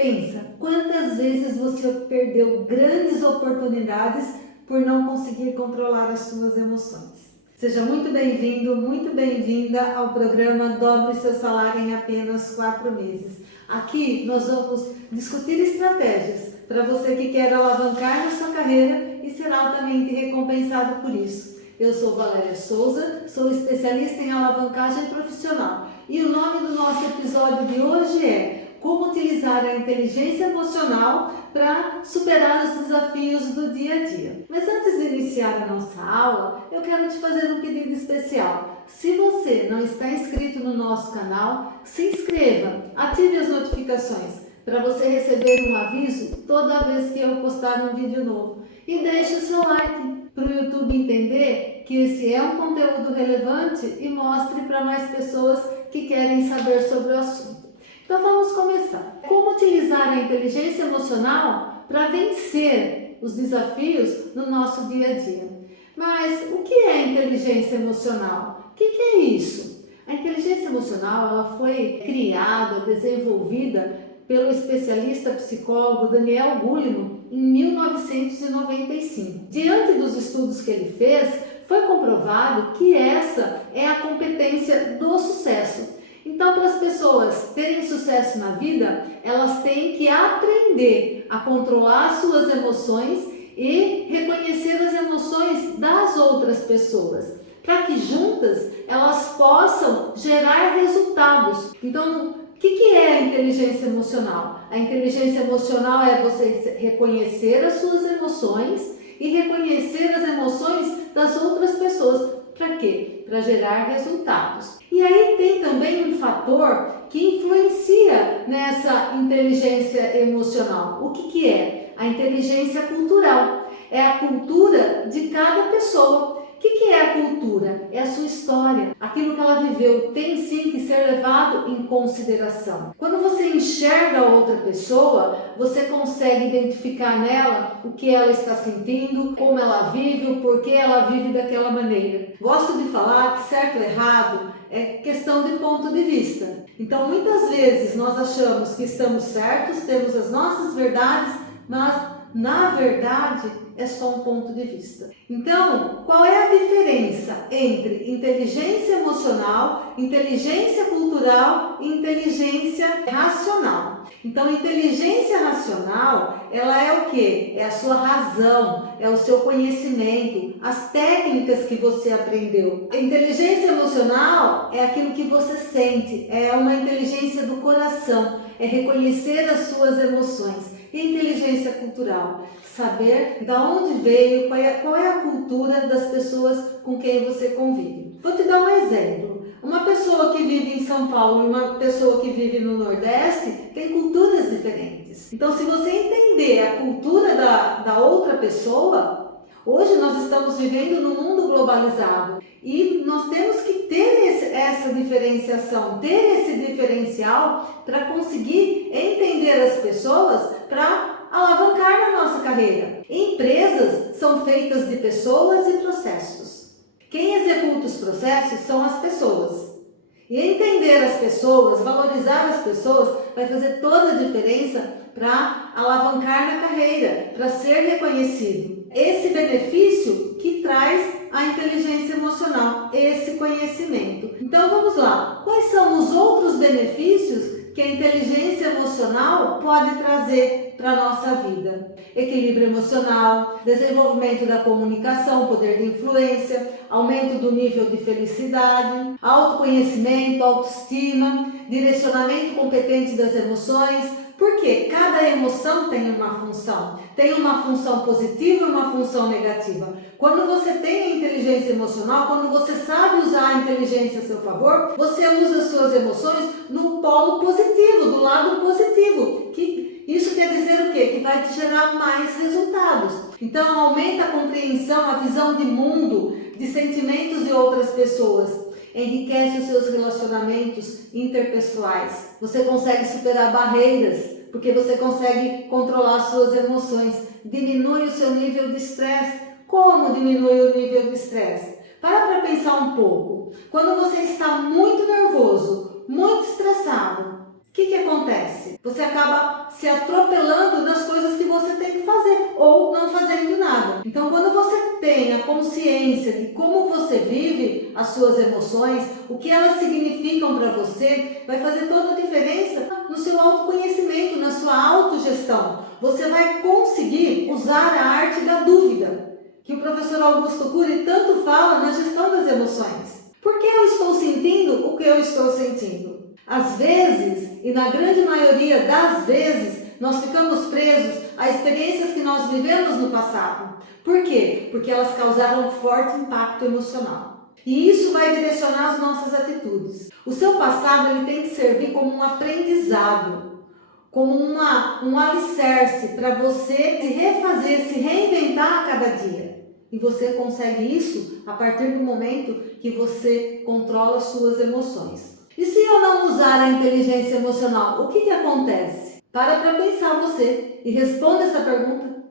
Pensa, quantas vezes você perdeu grandes oportunidades por não conseguir controlar as suas emoções. Seja muito bem-vindo, muito bem-vinda ao programa Dobre Seu Salário em apenas 4 meses. Aqui nós vamos discutir estratégias para você que quer alavancar na sua carreira e ser altamente recompensado por isso. Eu sou Valéria Souza, sou especialista em alavancagem profissional e o nome do nosso episódio de hoje é como utilizar a inteligência emocional para superar os desafios do dia a dia. Mas antes de iniciar a nossa aula, eu quero te fazer um pedido especial. Se você não está inscrito no nosso canal, se inscreva, ative as notificações para você receber um aviso toda vez que eu postar um vídeo novo. E deixe o seu like para o YouTube entender que esse é um conteúdo relevante e mostre para mais pessoas que querem saber sobre o assunto. Então vamos começar. Como utilizar a inteligência emocional para vencer os desafios no nosso dia a dia? Mas o que é inteligência emocional? O que é isso? A inteligência emocional ela foi criada, desenvolvida pelo especialista psicólogo Daniel Goleman em 1995. Diante dos estudos que ele fez, foi comprovado que essa é a competência do sucesso. Então, para as pessoas terem sucesso na vida, elas têm que aprender a controlar suas emoções e reconhecer as emoções das outras pessoas, para que juntas elas possam gerar resultados. Então, o que é a inteligência emocional? A inteligência emocional é você reconhecer as suas emoções e reconhecer as emoções das outras pessoas. Para quê? Para gerar resultados. E aí tem também um fator que influencia nessa inteligência emocional. O que é? A inteligência cultural. É a cultura de cada pessoa. O que é a cultura? É a sua história. Aquilo que ela viveu tem sim que ser levado em consideração. Quando você enxerga outra pessoa, você consegue identificar nela o que ela está sentindo, como ela vive, o porquê ela vive daquela maneira. Gosto de falar que certo ou errado é questão de ponto de vista. Então, muitas vezes nós achamos que estamos certos, temos as nossas verdades, mas na verdade é só um ponto de vista. Então, qual é a diferença entre inteligência emocional, inteligência cultural e inteligência racional? Então, inteligência racional, ela é o quê? É a sua razão, é o seu conhecimento, as técnicas que você aprendeu. A inteligência emocional é aquilo que você sente, é uma inteligência do coração, é reconhecer as suas emoções. E inteligência cultural, saber de onde veio, qual é a cultura das pessoas com quem você convive. Vou te dar um exemplo. Uma pessoa que vive em São Paulo e uma pessoa que vive no Nordeste tem culturas diferentes. Então, se você entender a cultura da outra pessoa, hoje nós estamos vivendo num mundo globalizado e nós temos que ter essa diferenciação, ter esse diferencial para conseguir entender as pessoas para alavancar na nossa carreira. Empresas são feitas de pessoas e processos. Quem executa os processos são as pessoas. E entender as pessoas, valorizar as pessoas, vai fazer toda a diferença para alavancar na carreira, para ser reconhecido. Esse benefício que traz a inteligência emocional, esse conhecimento. Então vamos lá, quais são os outros benefícios que a inteligência emocional pode trazer para a nossa vida? Equilíbrio emocional, desenvolvimento da comunicação, poder de influência, aumento do nível de felicidade, autoconhecimento, autoestima, direcionamento competente das emoções. Porque cada emoção tem uma função positiva e uma função negativa. Quando você tem a inteligência emocional, quando você sabe usar a inteligência a seu favor, você usa as suas emoções no polo positivo, do lado positivo. Isso quer dizer o quê? Que vai te gerar mais resultados. Então aumenta a compreensão, a visão de mundo, de sentimentos de outras pessoas. Enriquece os seus relacionamentos interpessoais. Você consegue superar barreiras, porque você consegue controlar suas emoções. Diminui o seu nível de estresse. Como diminui o nível de estresse? Para pensar um pouco. Quando você está muito nervoso, muito estressado, o que acontece? Você acaba se atropelando nas coisas que você tem que fazer ou não fazendo nada. Então, quando você tem a consciência de como você vive as suas emoções, o que elas significam para você, vai fazer toda a diferença no seu autoconhecimento, na sua autogestão. Você vai conseguir usar a arte da dúvida, que o professor Augusto Cury tanto fala na gestão das emoções. Por que eu estou sentindo o que eu estou sentindo? Às vezes, e na grande maioria das vezes, nós ficamos presos a experiências que nós vivemos no passado. Por quê? Porque elas causaram um forte impacto emocional. E isso vai direcionar as nossas atitudes. O seu passado ele tem que servir como um aprendizado, como um alicerce para você se refazer, se reinventar a cada dia. E você consegue isso a partir do momento que você controla as suas emoções. E se eu não usar a inteligência emocional, o que acontece? Para pensar você e responda essa pergunta.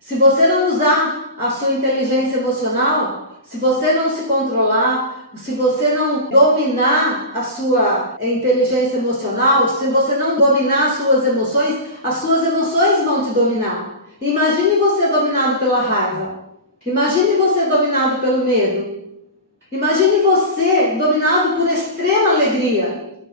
Se você não usar a sua inteligência emocional, se você não se controlar, se você não dominar a sua inteligência emocional, se você não dominar as suas emoções vão te dominar. Imagine você dominado pela raiva. Imagine você dominado pelo medo. Imagine você dominado por extrema alegria.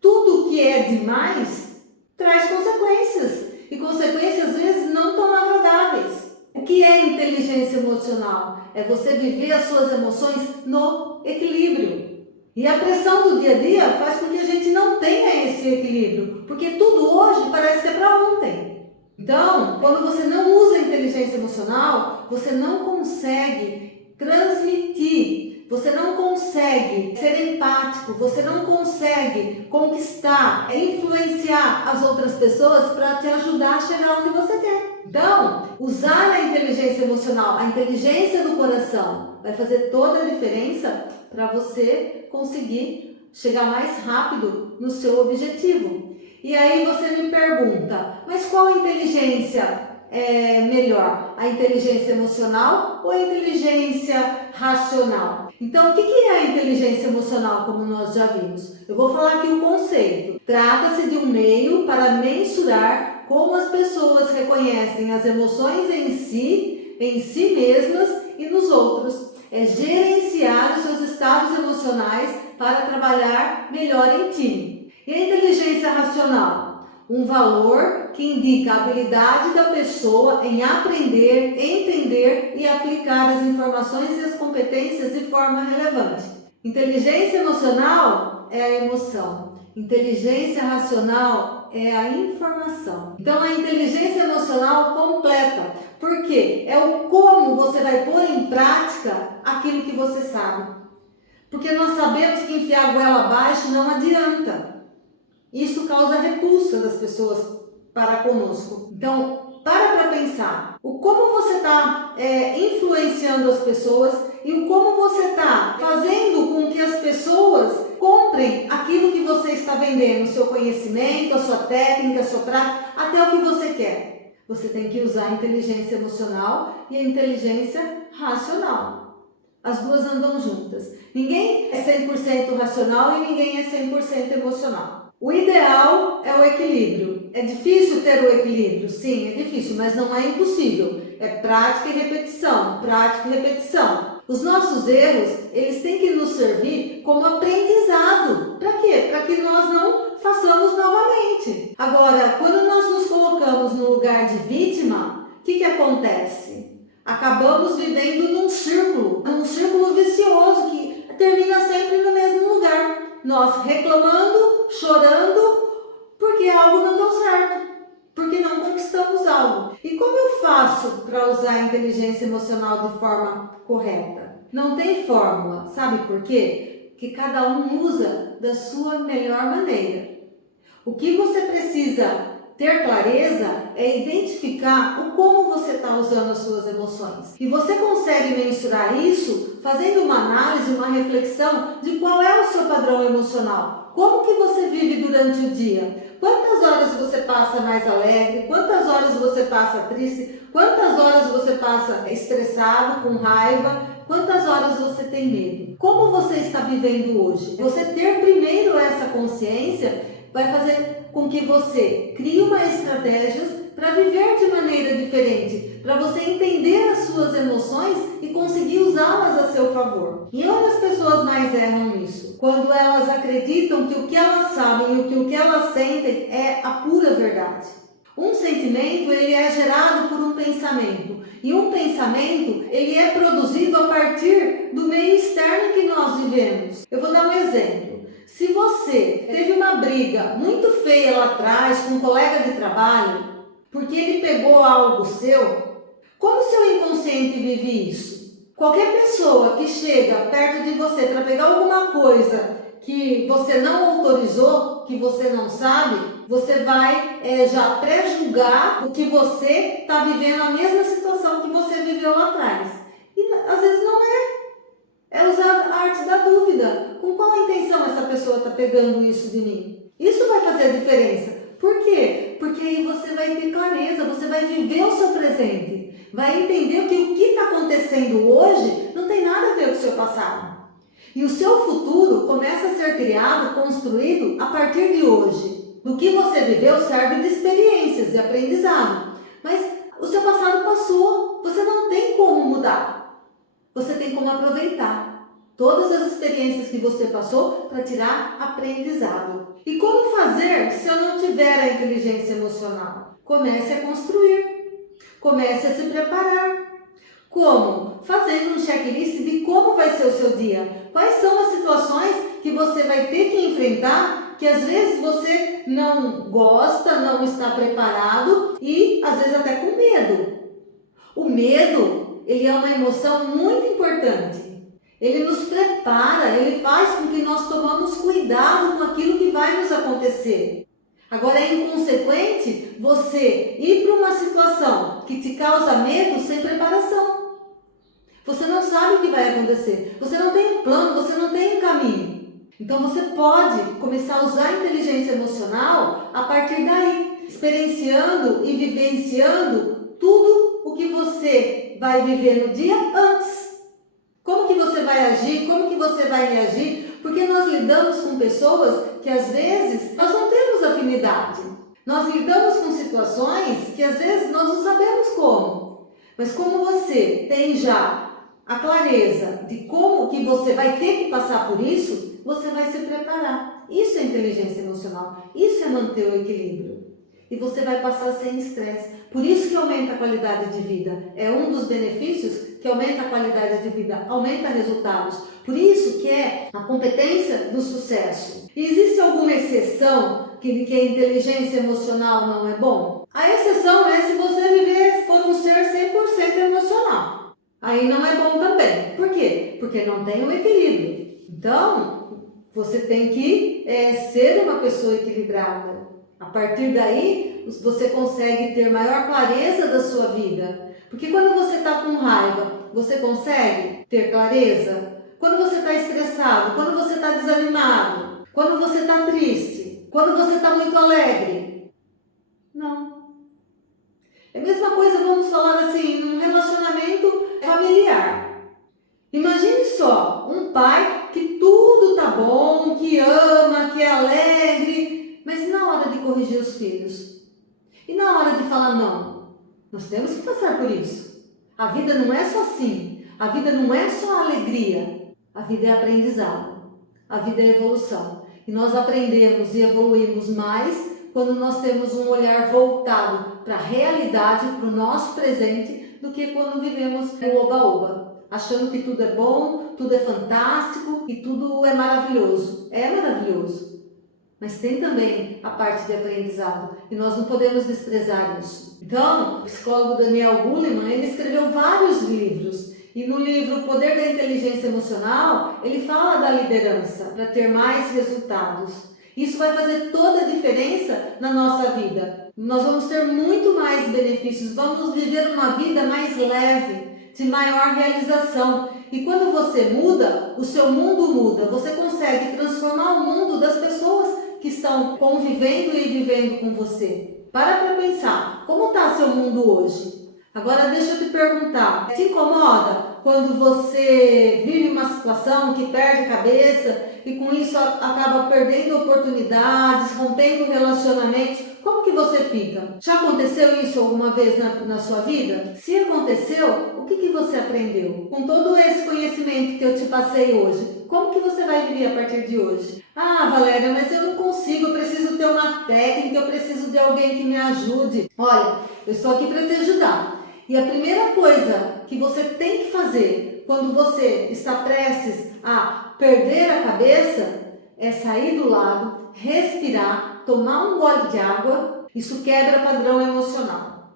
Tudo que é demais traz consequências. E consequências, às vezes, não tão agradáveis. O que é inteligência emocional? É você viver as suas emoções no equilíbrio. E a pressão do dia a dia faz com que a gente não tenha esse equilíbrio. Porque tudo hoje parece que é para ontem. Então, quando você não usa a inteligência emocional, você não consegue transmitir. Você não consegue ser empático, você não consegue conquistar, influenciar as outras pessoas para te ajudar a chegar onde você quer. Então, usar a inteligência emocional, a inteligência do coração, vai fazer toda a diferença para você conseguir chegar mais rápido no seu objetivo. E aí você me pergunta, mas qual inteligência é melhor? A inteligência emocional ou a inteligência racional? Então, o que é a inteligência emocional, como nós já vimos? Eu vou falar aqui o conceito. Trata-se de um meio para mensurar como as pessoas reconhecem as emoções em si mesmas e nos outros. É gerenciar os seus estados emocionais para trabalhar melhor em time. E a inteligência racional? Um valor que indica a habilidade da pessoa em aprender, entender e aplicar as informações e as competências de forma relevante. Inteligência emocional é a emoção. Inteligência racional é a informação. Então, a inteligência emocional completa. Por quê? É o como você vai pôr em prática aquilo que você sabe. Porque nós sabemos que enfiar a goela abaixo não adianta. Isso causa repulsa das pessoas para conosco. Então, para pensar o como você está influenciando as pessoas e o como você está fazendo com que as pessoas comprem aquilo que você está vendendo, o seu conhecimento, a sua técnica, a sua prática, até o que você quer. Você tem que usar a inteligência emocional e a inteligência racional. As duas andam juntas. Ninguém é 100% racional e ninguém é 100% emocional. O ideal é o equilíbrio. É difícil ter o equilíbrio? Sim, é difícil, mas não é impossível. É prática e repetição, prática e repetição. Os nossos erros, eles têm que nos servir como aprendizado. Para quê? Para que nós não façamos novamente. Agora, quando nós nos colocamos no lugar de vítima, o que acontece? Acabamos vivendo num círculo vicioso que termina sempre no mesmo lugar. Nós reclamando, chorando, porque algo não deu certo, porque não conquistamos algo. E como eu faço para usar a inteligência emocional de forma correta? Não tem fórmula, sabe por quê? Que cada um usa da sua melhor maneira. O que você precisa ter clareza é identificar o como você está usando as suas emoções. E você consegue mensurar isso fazendo uma análise, uma reflexão de qual é o seu padrão emocional. Como que você vive durante o dia? Quantas horas você passa mais alegre? Quantas horas você passa triste? Quantas horas você passa estressado, com raiva? Quantas horas você tem medo? Como você está vivendo hoje? Você ter primeiro essa consciência vai fazer com que você crie uma estratégia para viver de maneira diferente, para você entender as suas emoções e conseguir usá-las a seu favor. E onde as pessoas mais erram nisso? Quando elas acreditam que o que elas sabem e o que elas sentem é a pura verdade. Um sentimento, ele é gerado por um pensamento. E um pensamento, ele é produzido a partir do meio externo que nós vivemos. Eu vou dar um exemplo. Se você teve uma briga muito feia lá atrás com um colega de trabalho, porque ele pegou algo seu, como seu inconsciente vive isso? Qualquer pessoa que chega perto de você para pegar alguma coisa que você não autorizou, que você não sabe, você vai já pré-julgar o que você está vivendo, a mesma situação que você viveu lá atrás. E às vezes não é. É usar a arte da dúvida. Com qual intenção essa pessoa está pegando isso de mim? Isso vai fazer a diferença. Por quê? Porque aí você vai ter clareza, você vai viver o seu presente. Vai entender que o que está acontecendo hoje não tem nada a ver com o seu passado. E o seu futuro começa a ser criado, construído a partir de hoje. Do que você viveu serve de experiências, de aprendizado. Mas o seu passado passou, você não tem como mudar. Você tem como aproveitar todas as experiências que você passou para tirar aprendizado. E como fazer se eu não tiver a inteligência emocional? Comece a construir, comece a se preparar. Como? Fazendo um checklist de como vai ser o seu dia. Quais são as situações que você vai ter que enfrentar, que às vezes você não gosta, não está preparado e às vezes até com medo. O medo, ele é uma emoção muito importante. Ele nos prepara, ele faz com que nós tomamos cuidado com aquilo que vai nos acontecer. Agora é inconsequente você ir para uma situação que te causa medo sem preparação. Você não sabe o que vai acontecer, você não tem um plano, você não tem um caminho. Então você pode começar a usar a inteligência emocional a partir daí, experienciando e vivenciando tudo o que você vai viver no dia antes. Como que você vai agir, como que você vai reagir, porque nós lidamos com pessoas que às vezes nós não temos afinidade. Nós lidamos com situações que às vezes nós não sabemos como. Mas como você tem já a clareza de como que você vai ter que passar por isso, você vai se preparar. Isso é inteligência emocional, isso é manter o equilíbrio. E você vai passar sem estresse. Por isso que aumenta a qualidade de vida. É um dos benefícios que aumenta a qualidade de vida, aumenta resultados. Por isso que é a competência do sucesso. E existe alguma exceção que a inteligência emocional não é bom? A exceção é se você viver por um ser 100% emocional. Aí não é bom também. Por quê? Porque não tem um equilíbrio. Então, você tem que ser uma pessoa equilibrada. A partir daí, você consegue ter maior clareza da sua vida. Porque quando você está com raiva, você consegue ter clareza? Quando você está estressado, quando você está desanimado, quando você está triste, quando você está muito alegre? Não. É a mesma coisa, vamos falar assim, num relacionamento familiar. Imagine só, um pai que tudo tá bom, que ama, que é alegre, mas e na hora de corrigir os filhos? E na hora de falar não? Nós temos que passar por isso. A vida não é só assim, a vida não é só alegria, a vida é aprendizado, a vida é evolução. E nós aprendemos e evoluímos mais quando nós temos um olhar voltado para a realidade, para o nosso presente, do que quando vivemos no oba-oba, achando que tudo é bom, tudo é fantástico e tudo é maravilhoso. É maravilhoso, mas tem também a parte de aprendizado e nós não podemos desprezar isso. Então, o psicólogo Daniel Goleman, ele escreveu vários livros e no livro O Poder da Inteligência Emocional, ele fala da liderança para ter mais resultados. Isso vai fazer toda a diferença na nossa vida. Nós vamos ter muito mais benefícios, vamos viver uma vida mais leve, de maior realização. E quando você muda, o seu mundo muda. Você consegue transformar o mundo das pessoas que estão convivendo e vivendo com você. Para pensar, como está seu mundo hoje? Agora deixa eu te perguntar, te incomoda quando você vive uma situação que perde a cabeça e com isso acaba perdendo oportunidades, rompendo relacionamentos, como que você fica? Já aconteceu isso alguma vez na sua vida? Se aconteceu, o que você aprendeu? Com todo esse conhecimento que eu te passei hoje, como que você vai viver a partir de hoje? Ah, Valéria, mas eu não consigo, eu preciso ter uma técnica, eu preciso de alguém que me ajude. Olha, eu estou aqui para te ajudar. E a primeira coisa que você tem que fazer quando você está prestes a perder a cabeça é sair do lado, respirar, tomar um gole de água. Isso quebra padrão emocional.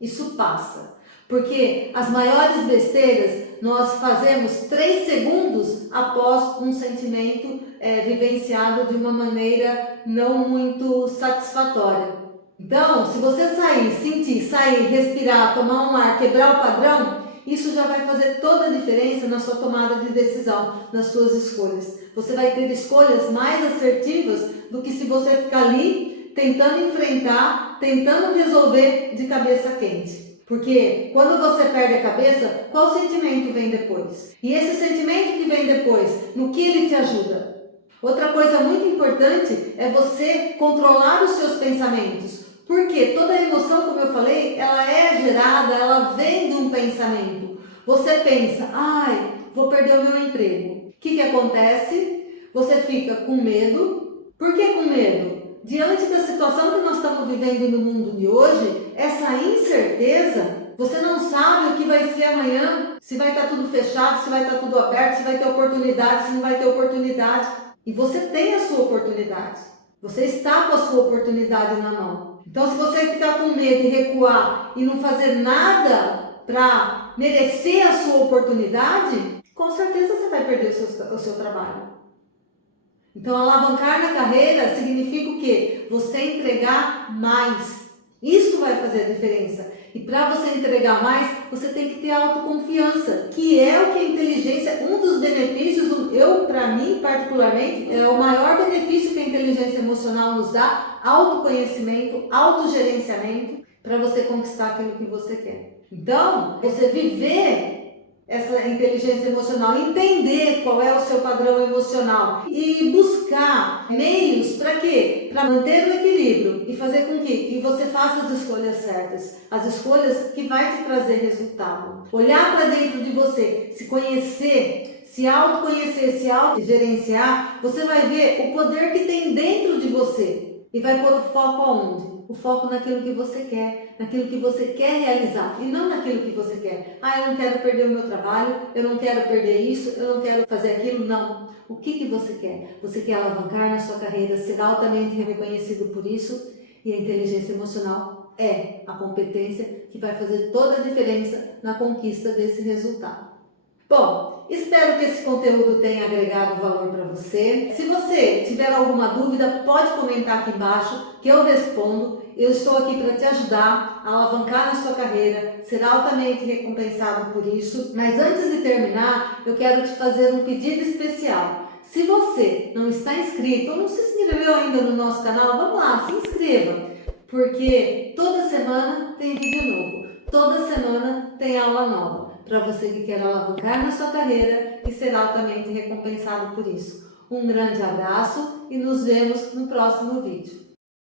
Isso passa. Porque as maiores besteiras nós fazemos 3 segundos após um sentimento vivenciado de uma maneira não muito satisfatória. Então, se você sair, respirar, tomar um ar, quebrar o padrão, isso já vai fazer toda a diferença na sua tomada de decisão, nas suas escolhas. Você vai ter escolhas mais assertivas do que se você ficar ali tentando enfrentar, tentando resolver de cabeça quente. Porque quando você perde a cabeça, qual sentimento vem depois? E esse sentimento que vem depois, no que ele te ajuda? Outra coisa muito importante é você controlar os seus pensamentos. Porque toda emoção, como eu falei, ela é gerada, ela vem de um pensamento. Você pensa, ai, vou perder o meu emprego. O que acontece? Você fica com medo. Por que com medo? Diante da situação que nós estamos vivendo no mundo de hoje, essa incerteza, você não sabe o que vai ser amanhã, se vai estar tudo fechado, se vai estar tudo aberto, se vai ter oportunidade, se não vai ter oportunidade. E você tem a sua oportunidade. Você está com a sua oportunidade na mão. Então, se você ficar com medo e recuar e não fazer nada para merecer a sua oportunidade, com certeza você vai perder o seu trabalho. Então, alavancar na carreira significa o quê? Você entregar mais. Isso vai fazer a diferença. E para você entregar mais, você tem que ter autoconfiança, que é o que a inteligência, um dos benefícios, para mim particularmente, é o maior benefício que a inteligência emocional nos dá, autoconhecimento, autogerenciamento, para você conquistar aquilo que você quer. Então, você viver essa inteligência emocional, entender qual é o seu padrão emocional e buscar meios para quê? Para manter o equilíbrio e fazer com que você faça as escolhas certas, as escolhas que vai te trazer resultado. Olhar para dentro de você, se conhecer, se autoconhecer, se autogerenciar, você vai ver o poder que tem dentro de você e vai pôr o foco aonde? O foco naquilo que você quer, naquilo que você quer realizar e não naquilo que você quer. Ah, eu não quero perder o meu trabalho, eu não quero perder isso, eu não quero fazer aquilo, não. O que você quer? Você quer alavancar na sua carreira, ser altamente reconhecido por isso, e a inteligência emocional é a competência que vai fazer toda a diferença na conquista desse resultado. Bom, espero que esse conteúdo tenha agregado valor para você. Se você tiver alguma dúvida, pode comentar aqui embaixo que eu respondo. Eu estou aqui para te ajudar a alavancar na sua carreira, ser altamente recompensado por isso. Mas antes de terminar, eu quero te fazer um pedido especial. Se você não está inscrito ou não se inscreveu ainda no nosso canal, vamos lá, se inscreva. Porque toda semana tem vídeo novo, toda semana tem aula nova. Para você que quer alavancar na sua carreira e ser altamente recompensado por isso. Um grande abraço e nos vemos no próximo vídeo.